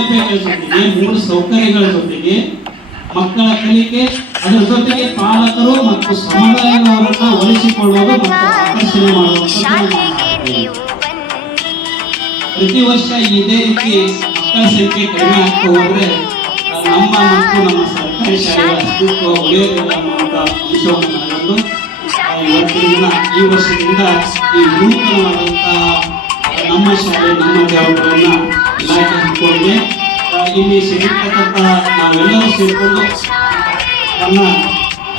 ಸೌಲಭ್ಯಗಳ ಜೊತೆಗೆ ಮೂಲ ಸೌಕರ್ಯಗಳ ಜೊತೆಗೆ. ಮಕ್ಕಳ ಕಲಿಕೆ ಅದರ ಜೊತೆಗೆ ಪಾಲಕರು ಮತ್ತು ಸಮುದಾಯದವರನ್ನ ಒಲಿಸಿಕೊಳ್ಳುವುದು ಮತ್ತು ಆಕರ್ಷಣೆ ಮಾಡುವಂಥದ್ದು ಪ್ರತಿ ವರ್ಷ ಇದೇ ರೀತಿ ಮಕ್ಕಳ ಸಂಖ್ಯೆ ಕಡಿಮೆ ಆಗ್ತಾ ಹೋದ್ರೆ ನಮ್ಮ ಮತ್ತು ನಮ್ಮ ಸರ್ಕಾರಿ ಶಾಲೆಗಳ ಅಸ್ತಿತ್ವ ಉಳಿಯೋದಿಲ್ಲ ಅನ್ನುವಂಥ ಅಂಶವನ್ನು ಇವತ್ತಿನ ಈ ವರ್ಷದಿಂದ ಈ ನೂತನವಾದಂತಹ ನಮ್ಮ ಶಾಲೆ ನಮ್ಮ ಜವಾಬ್ದಾರಿಯನ್ನ ಇಲಾಖೆ ಹಂಚಿಕೊಂಡಿದೆ ಇಲ್ಲಿ ಸೇರಿರ್ತಕ್ಕಂಥ ನಾವೆಲ್ಲರೂ ಸೇರಿಕೊಂಡು ತನ್ನ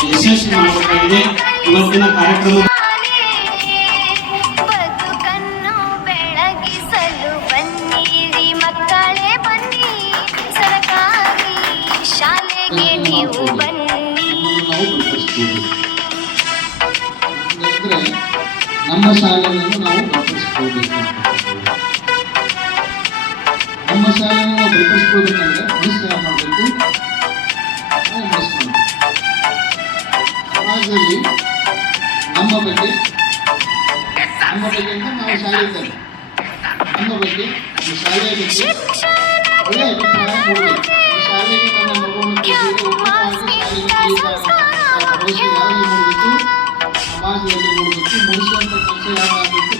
ಯಶಸ್ವಿ ಮಾಡಬೇಕಾಗಿದೆ ಇವತ್ತಿನ ಕಾರ್ಯಕ್ರಮ ಬದುಕನ್ನು ಬೆಳಗಿಸಲು ಬನ್ನಿರಿ ಮಕ್ಕಳೇ ನಮ್ಮ ಶಾಲೆಯನ್ನು ನಾವು ಗುರುತಿಸ್ಕೊಳ್ಬೇಕಂದ್ರೆ ಮನಸ್ಸು ಏನು ಮಾಡಬೇಕು ನಾವು ಮನಸ್ಸು ಮಾಡಬೇಕು ಸಮಾಜದಲ್ಲಿ ನಮ್ಮ ಬಗ್ಗೆ ನಮ್ಮ ಬಗ್ಗೆ ಅಂತ ನಾವು ಶಾಲೆ ಇದ್ದೇವೆ ನಮ್ಮ ಬಗ್ಗೆ ಈ ಶಾಲೆಯ ಬಗ್ಗೆ ಒಳ್ಳೆಯ ಅಭಿಪ್ರಾಯ ಮೂಡಬೇಕು ಈ ಶಾಲೆಗೆ ನನ್ನ ಮಗುವನ್ನು ಕಳಿಸಿದ್ರೆ ಉತ್ತಮವಾಗಿ ಶಾಲೆಗೆ ಕಲಿಯುವಂತಹ ಭವಿಷ್ಯ ಯಾರಲ್ಲಿ ಮೂಡಬೇಕು ಸಮಾಜದಲ್ಲಿ ಮೂಡಬೇಕು ಮೂಡಿಸುವಂಥ ಕೆಲಸ ಯಾರಾಗಬೇಕು ಅಂತ ಆಗಬೇಕು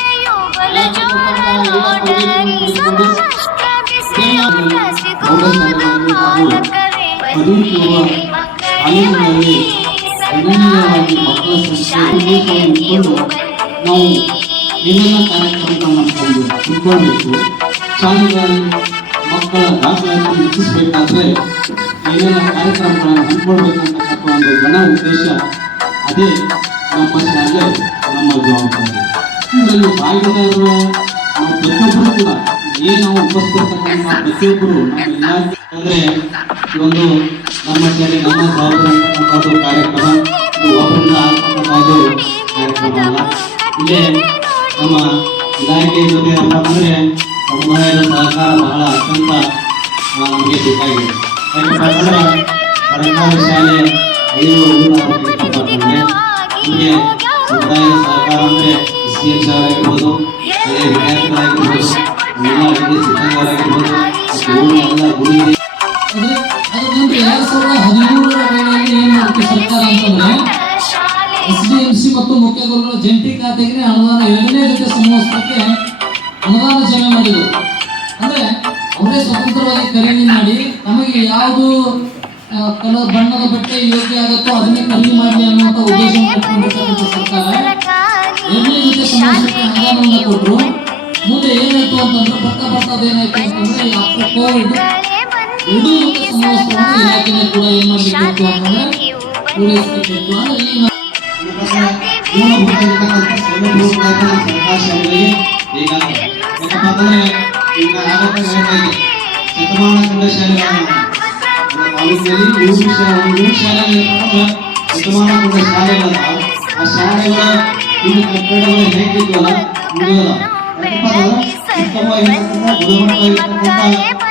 ಕಾಲೇಜಿನಲ್ಲಿ ಗಣನೀಯವಾಗಿ ಮಕ್ಕಳ ಸಂಖ್ಯೆ ಉದ್ದೇಶವನ್ನು ಇಟ್ಕೊಂಡು ನಾವು ಏನೆಲ್ಲ ಕಾರ್ಯಕ್ರಮಗಳನ್ನು ಹಮ್ಮಿಕೊಳ್ಬೇಕು ಶಾಲೆಗಳಲ್ಲಿ ಮಕ್ಕಳ ದಾಖಲಾತಿ ಹೆಚ್ಚಿಸಬೇಕಾದ್ರೆ ಏನೆಲ್ಲ ಕಾರ್ಯಕ್ರಮಗಳನ್ನು ಹಮ್ಮಿಕೊಳ್ಬೇಕು ಅಂತಕ್ಕಂಥ ಒಂದು ಗಣ ಉದ್ದೇಶ, ಅದೇ ನಮ್ಮ ಶಾಲೆ, ನಮ್ಮ ಜವಾಬ್ದಾರಿ ಇದರಲ್ಲಿ ಭಾಗಿದಾರರು ಪ್ರತಿಯೊಬ್ಬರು ಕೂಡ, ಏನು ನಾವು ಉಪಸ್ಥಿತರ್ತಕ್ಕಂಥ ಪ್ರತಿಯೊಬ್ಬರು ಅಂದರೆ ಒಂದು ನಮ್ಮ ಶಾಲೆ ನಮ್ಮ ಅಂತಕ್ಕಂಥದ್ದು ಕಾರ್ಯಕ್ರಮ ಕಾರ್ಯಕ್ರಮ ಅಲ್ಲ. ನಮ್ಮ ಇಲಾಖೆ ಜೊತೆ ಅಂತಂದ್ರೆ ಸಮುದಾಯದ ಸಹಕಾರ ಬಹಳ ಅತ್ಯಂತ ನಮಗೆ ಬೇಕಾಗಿದೆ ಯಾಕಂತ ಅಂದ್ರೆ ಸರ್ಕಾರಿ ಶಾಲೆ ಐದು ಸಹಕಾರ ಅಂದ್ರೆ ಆಗಿರ್ಬೋದು ಅದೇ ವಿದ್ಯಾರ್ಥಿಗಳಾಗಿರ್ಬೋದು ಎಲ್ಲ ರೀತಿ ಸಿಬ್ಬಂದಿಗಳಾಗಿರ್ಬೋದು ಮತ್ತು ಊರಿನ ಎಲ್ಲ ಗುಡಿ ನಂತರ ಎರಡ್ ಸಾವಿರದ ಹದಿಮೂರರ ವೇಳೆಯಲ್ಲಿ ಏನ್ ಮಾಡುತ್ತೆ ಸರ್ಕಾರ ಅಂತಂದ್ರೆ ಎಸ್ ಡಿ ಎಂ ಸಿ ಮತ್ತು ಮುಖ್ಯ ಗುರುಗಳ ಜಂಟಿ ಖಾತೆಗೆ ಅನುದಾನ ಎರಡನೇ ಜೊತೆ ಸಮವಸ್ತ್ರಕ್ಕೆ ಅನುದಾನ ಜಮೆ ಮಾಡಿದರು. ಅಂದ್ರೆ ಅವರೇ ಸ್ವತಂತ್ರವಾಗಿ ಖರೀದಿ ಮಾಡಿ ನಮಗೆ ಯಾವುದು ಕಲರ್ ಬಣ್ಣದ ಬಟ್ಟೆ ಯೋಗ್ಯ ಆಗುತ್ತೋ ಅದನ್ನೇ ಖರೀದಿ ಮಾಡಲಿ ಅನ್ನುವಂಥ ಉದ್ದೇಶ ಸರ್ಕಾರ ಎರಡನೇ ಜೊತೆ ಸಮವಸ್ತ್ರಕ್ಕೆ ಅನುದಾನವನ್ನು ಕೊಟ್ಟರು ಮುಂದೆ ಏನಾಯ್ತು ಅಂತಂದ್ರೆ ಬರ್ತಾ ಬರ್ತಾ ಅದೇನಾಯ್ತು ಅಂತಂದ್ರೆ ಆಫ್ಟರ್ ಕೋವಿಡ್ ಎರಡೂ ಜೊತೆ ಸಮವಸ್ತ್ರವನ್ನು ಇಲಾಖೆನೇ ಕೂಡ ಏನ್ ಮಾಡ್ಲಿಕ್ಕೆ ಅಂತಂದ್ರೆ ಪೂರೈಸಬೇಕು ಅಂದ್ರೆ ಈ ಮೂಲಭೂತವಾಗಿರ್ತಕ್ಕಂಥ ಸೌಲಭ್ಯಗಳನ್ನ ಸರ್ಕಾರ ಶಾಲೆಗಳಿಗೆ ಬೇಕಾಗ್ತದೆ ಯಾಕಪ್ಪ ಅಂತಂದ್ರೆ ಈಗ ಆಗತ್ತೆ ಹೇಳ್ತಾ ಇದೆ ಶತಮಾನ ಕಂಡ ಶಾಲೆಗಳನ್ನ ಕಾಲೇಜಿನಲ್ಲಿ ನೂರು ಶಾಲೆ ನೂರು ಶಾಲೆ ಇರ್ತಕ್ಕಂಥ ಶತಮಾನ ಕಂಡ ಶಾಲೆಗಳನ್ನ ಆ ಶಾಲೆಗಳ ಇನ್ನು ಕಟ್ಟಡಗಳು ಹೇಗಿದ್ವಲ್ಲ ಮುಗಿಯೋದ ಯಾಕಪ್ಪ ಅಂದ್ರೆ ಉತ್ತಮವಾಗಿರ್ತಕ್ಕಂಥ ಗುಣಮಟ್ಟವಾಗಿರ್ತಕ್ಕಂಥ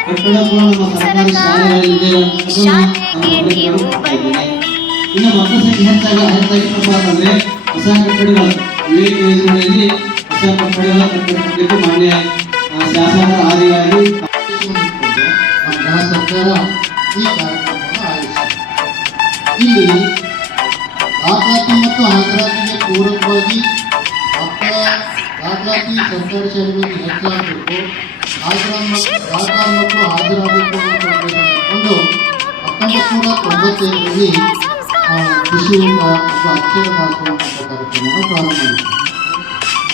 ಕಟ್ಟಡಗಳು ನಮ್ಮ ಸರ್ಕಾರಿ ಶಾಲೆಗಳಲ್ಲಿ ಇದೆ ಅಂತಕ್ಕಂಥದ್ದನ್ನ ನಾನು ಗಮನಕ್ಕೆ ಕೊಡ್ತಾ ಇದ್ದೀನಿ ಇನ್ನು ಮಕ್ಕಳ ಸಂಖ್ಯೆ ಹೆಚ್ಚಾಗ ಹೆಚ್ಚಾಗಿತ್ತಪ್ಪ ಅಂತಂದ್ರೆ ಹೊಸ ಕಟ್ಟಡಗಳು ವಿವೇಕ ಯೋಜನೆಯಲ್ಲಿ ಹೊಸ ಕಟ್ಟಡಗಳ ಕಟ್ಟಿರ್ತಕ್ಕಂಥ ಮಾನ್ಯ ಆ, ಶಾಸಕರ ಆದಿಯಾಗಿ ನಮ್ಮ ಸರ್ಕಾರ ಈ ಕಾರ್ಯಕ್ರಮವನ್ನು ಆಯೋಜಿಸಿದೆ ಇಲ್ಲಿ ದಾಖಲಾತಿ ಮತ್ತು ಹಾಜರಾತಿಗೆ ಪೂರಕವಾಗಿ ಮಕ್ಕಳ ದಾಖಲಾತಿ ಸರ್ಕಾರಿ ಶಾಲೆಗಳಿಗೆ ಹೆಚ್ಚಾಗಬೇಕು ಹಾಜರ ದಾಖಲಾ ಮಕ್ಕಳು ಹಾಜರಾಗಬೇಕು ಅಂತ ಉದ್ದೇಶವನ್ನು ಇಟ್ಕೊಂಡು ಹತ್ತೊಂಬತ್ತು ನೂರ ತೊಂಬತ್ತೇಳರಲ್ಲಿ ಆ, ಕೃಷಿ ಊಟ ಅಥವಾ ಅಕ್ಷರ ದಾಸೋಹ ಅಂತ ಕಾರ್ಯಕ್ರಮವನ್ನು ಪ್ರಾರಂಭ ಮಾಡಿದ್ರು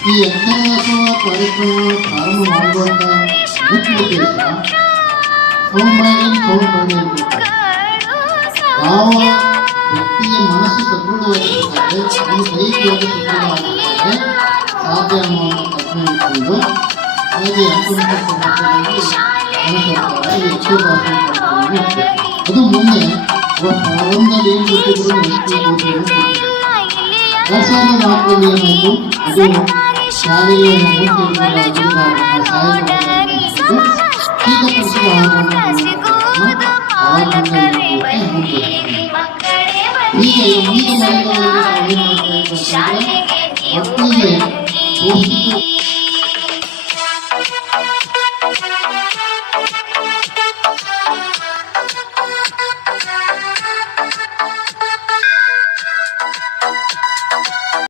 ಈ ಅಕ್ಷರ ದಾಸೋಹ ಕಾರ್ಯಕ್ರಮವನ್ನು ಪ್ರಾರಂಭ ಮಾಡುವಂಥ ಮುಖ್ಯ ಉದ್ದೇಶ ಸೌಂಡ್ ಮೈಂಡ್ ಸೌಂಡ್ ಬಾಡಿ ಅಂತ ಯಾವ ವ್ಯಕ್ತಿಯ ಮನಸ್ಸು ಸದೃಢವಾಗಿರ್ತದೆ ಅವನು ದೈಹಿಕವಾಗಿ ಸದೃಢವಾಗಿರ್ತದೆ ಸಾಧ್ಯ ಅನ್ನುವಂಥ ಕಲ್ಪನೆ ಇಟ್ಕೊಂಡು ಹಾಗೆ ಹತ್ತೊಂಬತ್ತು ತೊಂಬತ್ತರಲ್ಲಿ ಕೆಲಸ ಅದು ಮುಂದೆ ಪ್ರಾರಂಭದಲ್ಲಿ ಏನು ಕೊಟ್ಟಿದ್ರು ಎರಡ್ ಸಾವಿರದ ನಾಲ್ಕರಲ್ಲಿ ಏನಾಯಿತು ಅದು ಶಾಲೆಗೆ ಈಗ ಈಗ ಈ ಸಂದರ್ಭದಲ್ಲಿ